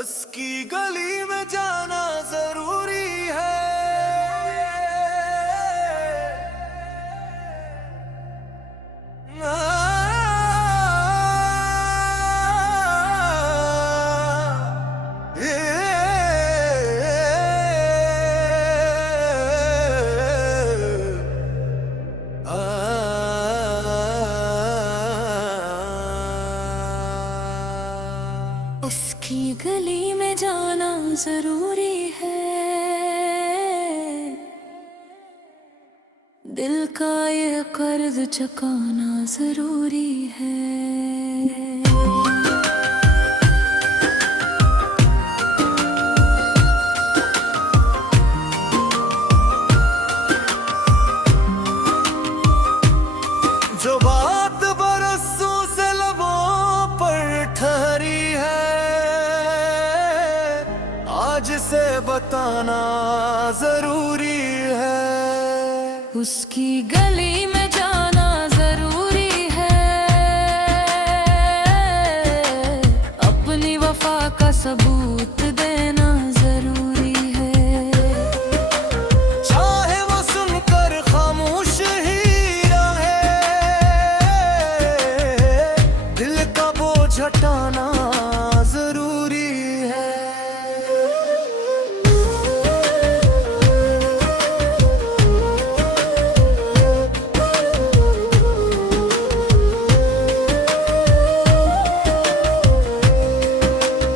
बस की गली में जाना जरूरी है। उसकी गली में जाना जरूरी है, दिल का ये कर्ज चुकाना जरूरी है। जो बात बरसों से लबों पर ठहरी है, आज से बताना जरूरी है। उसकी गली में जाना जरूरी है, अपनी वफा का सबूत देना जरूरी है। चाहे वो सुनकर खामोश ही रहे, दिल का बोझ हटाना जरूरी है।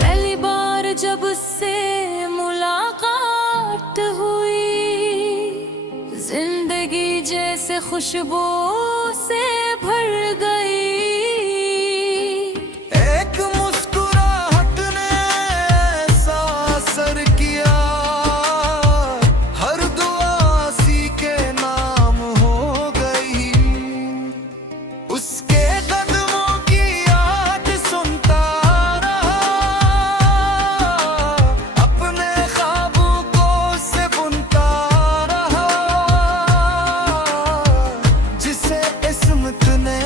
पहली बार जब उससे मुलाकात हुई, जिंदगी जैसे खुशबू से भर गई। एक मुस्कुराहट ने ऐसा असर किया, हर दुआ सी के नाम हो गई। उसके कदमों की याद सुनता रहा, अपने ख्वाबों को से बुनता रहा। जिसे किस्मत ने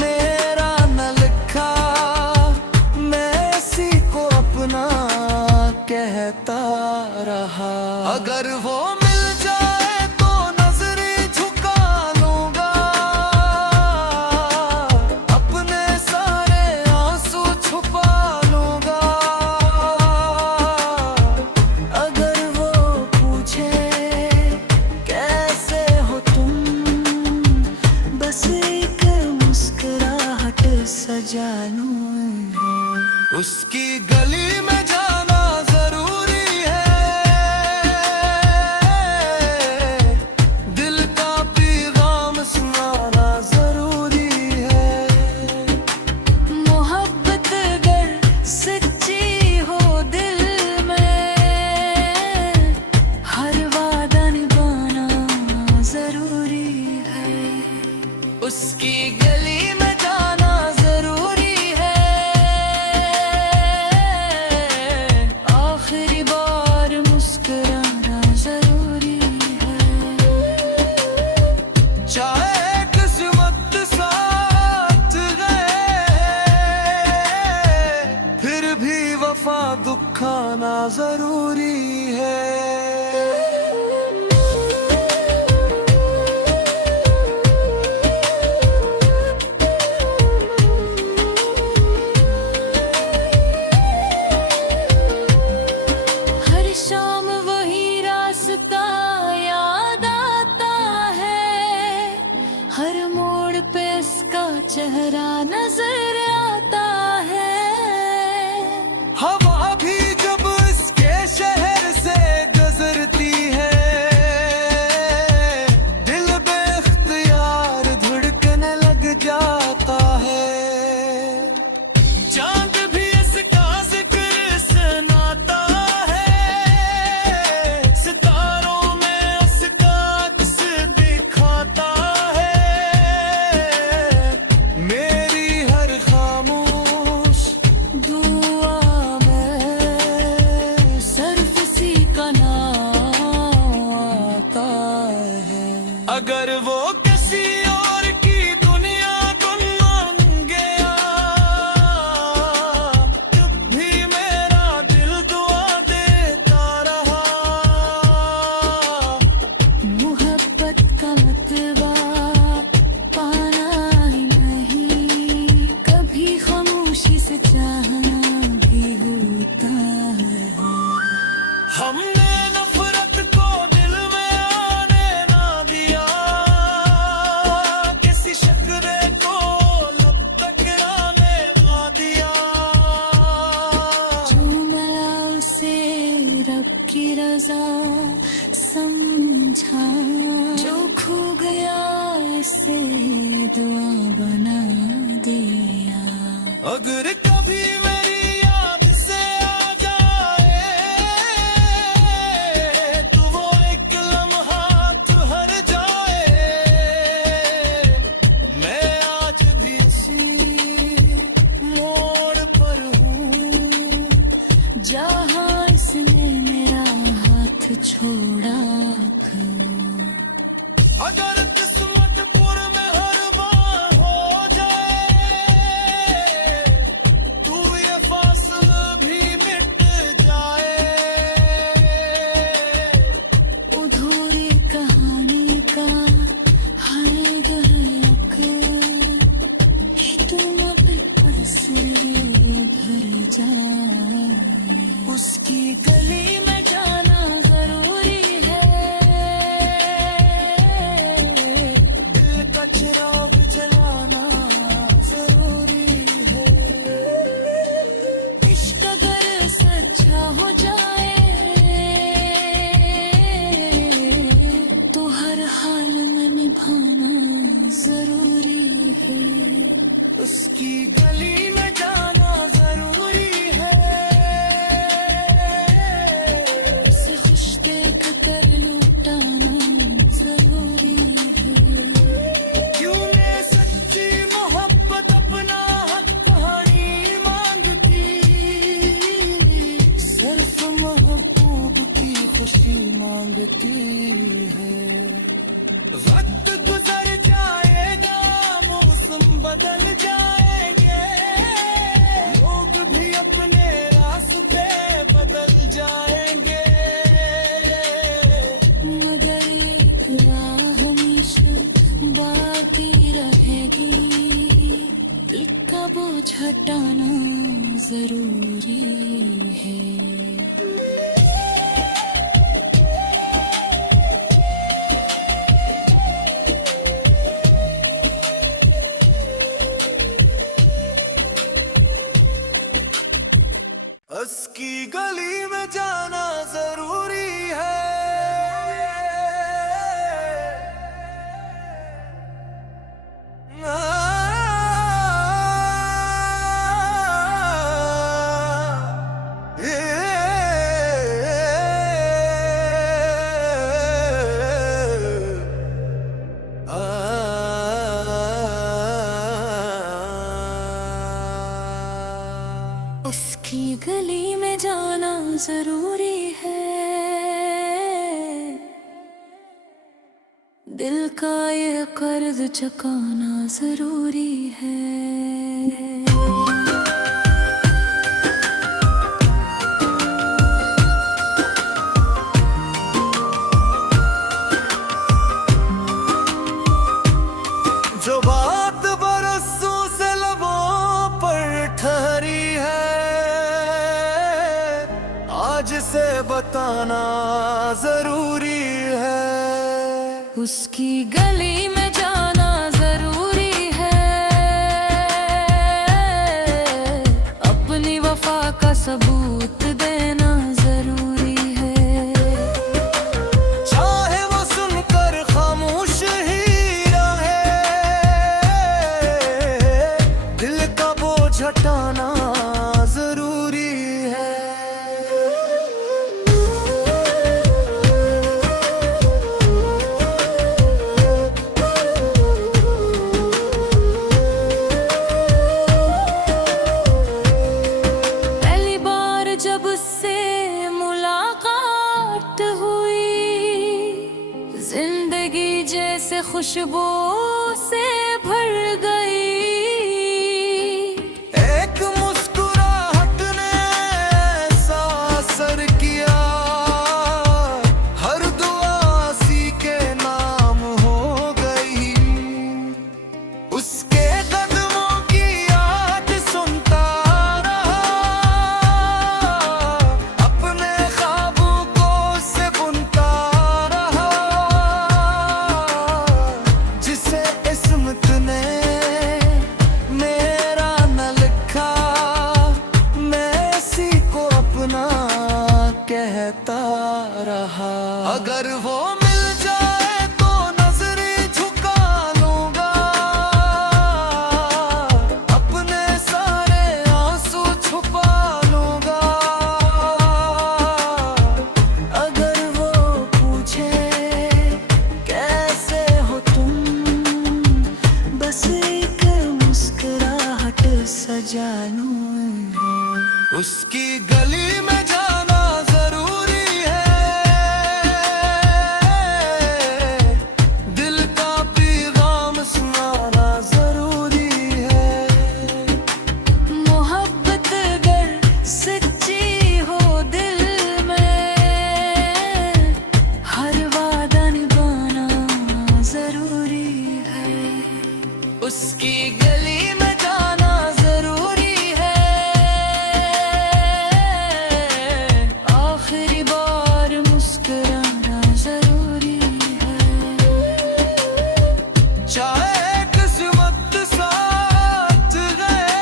मेरा न लिखा, मैं इसी को अपना कहता रहा। अगर वो मिल जाए तो नजरें झुका लूंगा, अपने सारे आंसू छुपा लूंगा। अगर वो पूछे कैसे हो तुम, बस एक मुस्कुराहट सजा लूं। उसकी गली में जाना जरूरी है, दिल का पैगाम सुनाना जरूरी है। मोहब्बत अगर सच्ची हो दिल में, हर वादा निभाना जरूरी है। उसकी गली में जाना जरूरी है, आखिरी बार मुस्कुराना जरूरी है। चाहे किस्मत साथ गए, फिर भी वफा दुखाना जरूरी है। हर शाम वही रास्ता याद आता है, हर मोड़ पे इसका चेहरा नजर आता है। हवा भी जब इसके शहर से गुजरती है, दिल बेख्तियार धड़कने लग जाता है। चांद भी इसका जिक्र सुनाता है, सितारों में उसका अक्स दिखाता है। मेरी हर खामोश दुआ में सरफसी का नाम आता है। अगर वो किसी और की दुनिया को मान गया, तब भी मैं जहाँ इसने मेरा हाथ छोड़ा था। अगर किस्मत पुर में हर बार हो जाए, तू ये फासला भी मिट जाए। अधूरी कहानी का हर दहक तुम पे तस्वीर भर जाए। उसकी गली में जाना जरूरी है, दिल का चिराग जलाना जरूरी है। इश्क अगर सच्चा हो जाए तो हर हाल में निभाना जरूरी है। उसकी गली में जाना जरूरी है, उसे खुश देख कर लौटाना जरूरी है। क्यों ने सच्ची मोहब्बत अपना हक कहानी मांगती, सिर्फ महबूब की खुशी मांगती है। वक्त गुजर जाएगा, मौसम बदल जाएंगे, लोग भी अपने रास्ते बदल जाएंगे। मगर एक राह हमेशा बाकी रहेगी, दिल का बोझ हटाना जरूरी है। उसकी गली में जाना जरूरी है। उसकी गली में जाना जरूरी है, दिल का ये कर्ज चुकाना जरूरी है। जो बात बरसों से लबों पर ठहरी है, आज से बताना जरूरी है। उसकी गली में जाना जरूरी है, अपनी वफा का सबूत देना जरूरी है। चाहे वो सुनकर खामोश ही रहे, दिल का बोझ हटाना जरूरी है। पहली बार जब उससे मुलाकात हुई, जिंदगी जैसे खुशबू से भर गई। एक मुस्कुराहट ने ऐसा असर किया, हर दुआ सी के नाम हो गई। उसके कदमों की याद सुनता रहा, अपने ख्वाबों को से बुनता रहा। जिसे किस्मत ने मेरा न लिखा, मैं इसी को अपना कहता रहा। अगर वो मिल जाए तो नजरें झुका लूंगा, अपने सारे आंसू छुपा लूंगा। अगर वो पूछे कैसे हो तुम, बस एक मुस्कुराहट सजा लूं। उसकी गली में जाना जरूरी है, दिल का पैगाम सुनाना जरूरी है। मोहब्बत अगर सच्ची हो दिल में, हर वादा निभाना जरूरी है। उसकी गली में जाना जरूरी है, आखिरी बार मुस्कुराना जरूरी है। चाहे किस्मत साथ गए,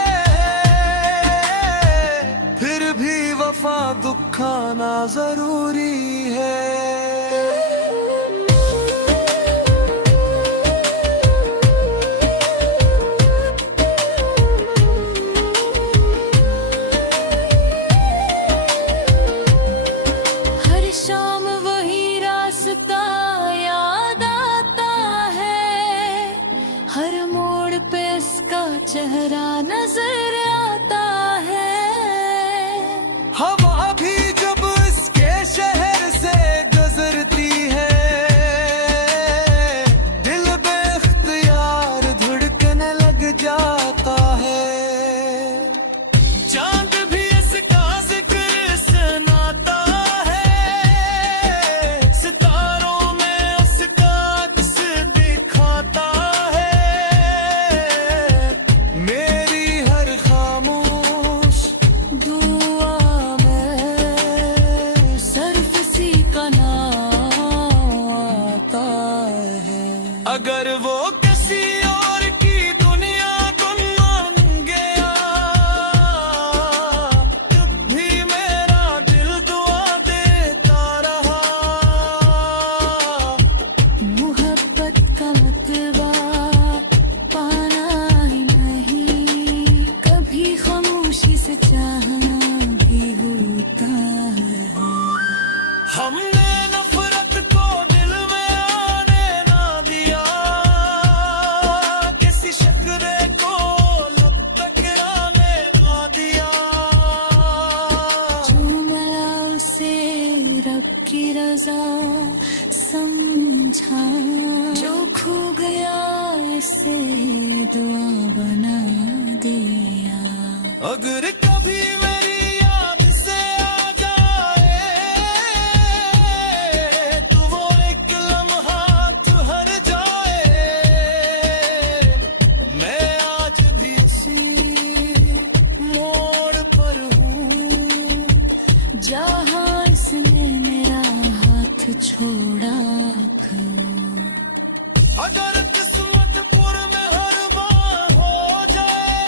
फिर भी वफा दुखाना जरूरी है। हर शाम वही रास्ता याद आता है, हर मोड़ पे उसका चेहरा नजर आता है। हवा भी जब इसके शहर से गुजरती है, दिल बेख्तियार धड़कने लग जाता है। चांद भी इसका जिक्र सुनाता है, सितारों में उसका अक्स दिखाता है। मेरी हर खामोश दुआ में सरफसी का नाम आता है। अगर वो किसी और की दुनिया बन गया, तब भी मेरा दिल दुआ देता रहा। मोहब्बत का मतबा पाना ही नहीं, कभी खामोशी से चाहना भी होता है। हमने नफरत को दिल में आने ना दिया, किसी शकरे को लब तक आने ना दिया। जो मिला उसे रब की रजा समझा, जो खो गया इसे दुआ बना दिया। अगर कभी मेरी याद से आ जाए, तो वो एक लम्हा ठहर जाए। मैं आज भी इसी मोड़ पर हूँ, जहाँ इसने मेरा हाथ छोड़ा था। अगर किस्मत पुर में हर बार हो जाए,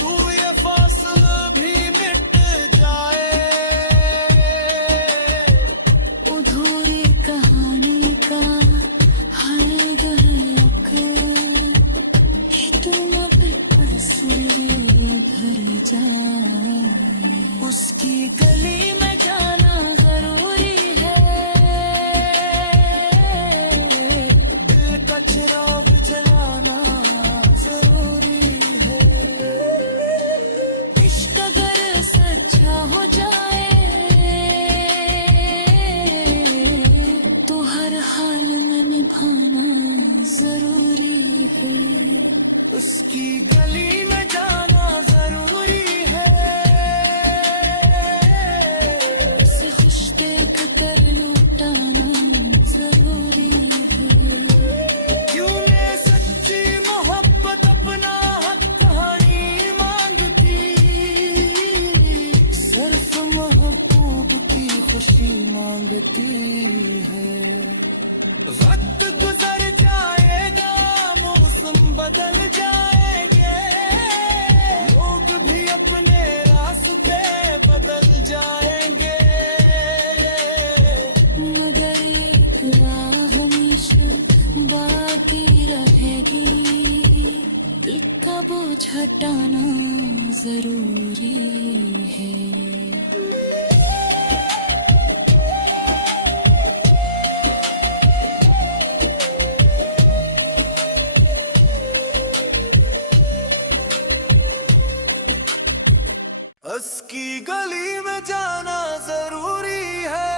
तू ये फासला भी मिट जाए। अधूरी कहानी का हर दहक तुम पे तस्वीर भर जाए। उसकी गली में जाना जरूरी है, दिल का चिराग जलाना जरूरी है। इश्क अगर सच्चा हो जाए, तो हर हाल में निभाना जरूरी है। उसकी गली में जाना जरूरी है, उसे खुश देख कर लौटाना जरूरी है। क्यों ने सच्ची मोहब्बत अपना हक कहानी मांगती, सिर्फ महबूब की खुशी मांगती है। वक्त गुजर जाएगा, मौसम बदल जाएंगे, लोग भी अपने रास्ते बदल जाएंगे। मगर एक राह हमेशा बाकी रहेगी, दिल का बोझ हटाना जरूरी है। उसकी गली में जाना जरूरी है।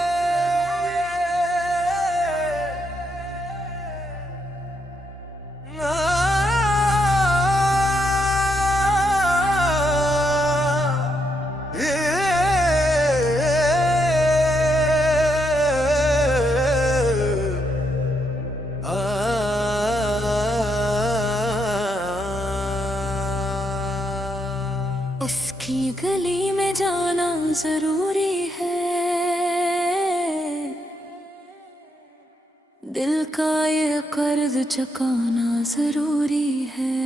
उसकी गली में जाना जरूरी है, दिल का ये कर्ज चुकाना जरूरी है।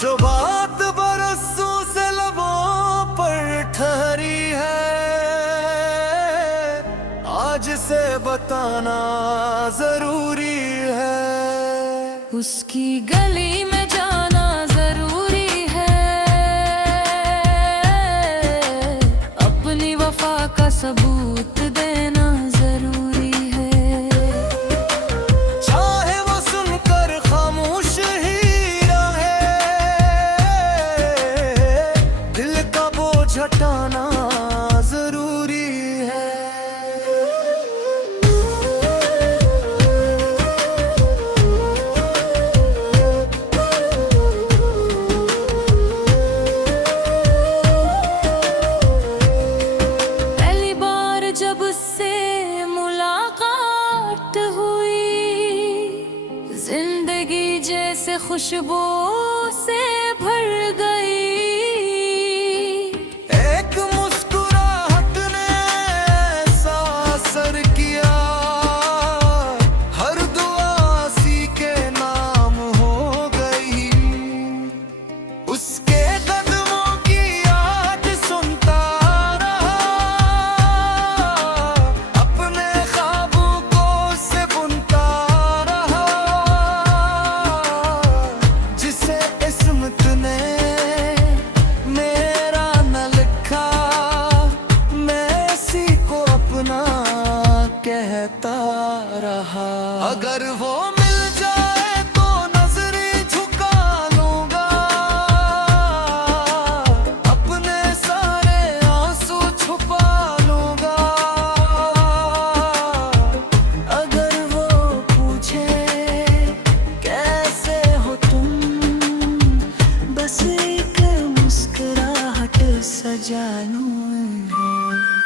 जो बात बरसों से लबों पर ठहरी है, आज से बताना जरूरी है। उसकी गली में जाना जरूरी है, अपनी वफा का सबूत देना जरूरी है। चाहे वो सुनकर खामोश ही रहे, दिल का बोझ हटाना जरूरी है। पहली बार जब उससे मुलाकात हुई, जिंदगी जैसे खुशबू से भर गई। एक मुस्कुराहट ने ऐसा असर किया, हर दुआ सी के नाम हो गई। उसके कदमों की याद सुनता रहा, अपने ख्वाबों को से बुनता रहा। जिसे किस्मत ने मेरा न लिखा, मैं इसी को अपना कहता रहा। अगर वो मिल जाए तो नजरें झुका लूंगा, अपने सारे आंसू छुपा लूंगा। अगर वो पूछे कैसे हो तुम, बस एक मुस्कुराहट सजा लूं।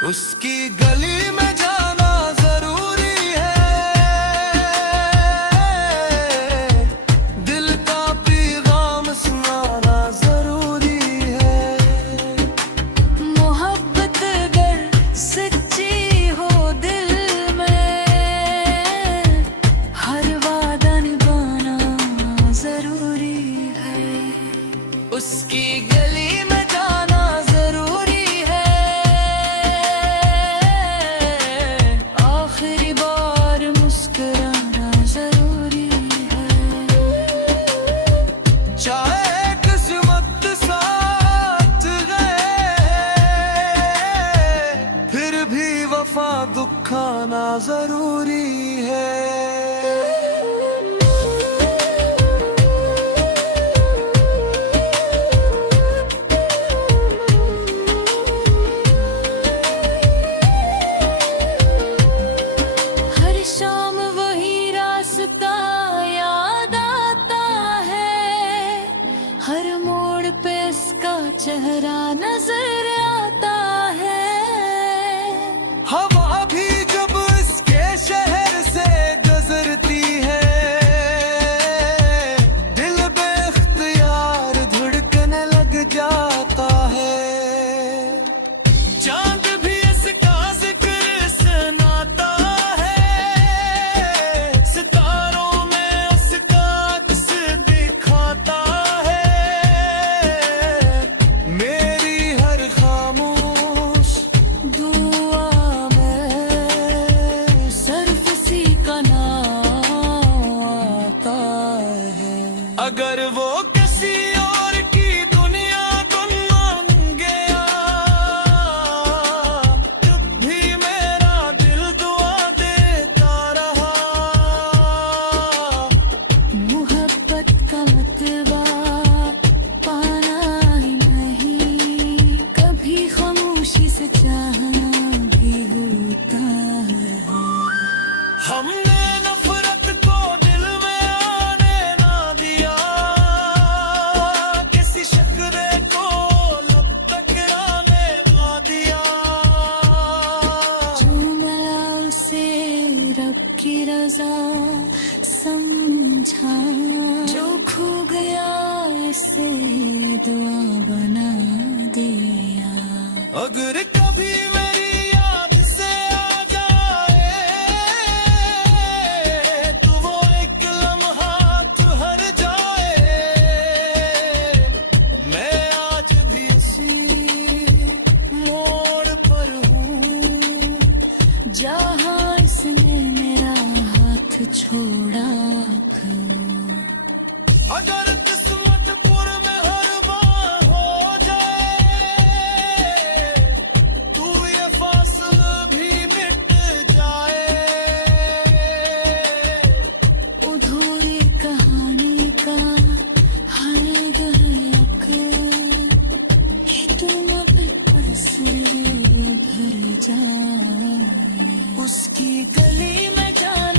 उसकी गली में जाना जरूरी है, दिल का पैगाम सुनाना जरूरी है। मोहब्बत अगर सच्ची हो दिल में, हर वादा निभाना जरूरी है। उसकी गली में जाना जरूरी है, आखिरी बार मुस्कुराना जरूरी है। चाहे किस्मत साथ गए, फिर भी वफा दुखाना जरूरी है। हर शाम वही रास्ता याद आता है, हर मोड़ पे इसका चेहरा नजर आता है। हवा भी जब इसके शहर से गुजरती है, दिल बेख्तियार धड़कने लग जाता है। चांद भी इसका जिक्र सुनाता है, सितारों में उसका अक्स दिखाता है। मेरी हर खामोश दुआ में सरफसी का नाम आता है। अगर वो किसी और की दुनिया बन गया, जब भी जहाँ इसने मेरा हाथ छोड़ा फिर अगर किस्मत पुर में हर बार हो जाए तू ये फासला भी मिट जाए अधूरी कहानी का हर गहक तुम पर से भर जाए उसकी गली में जाए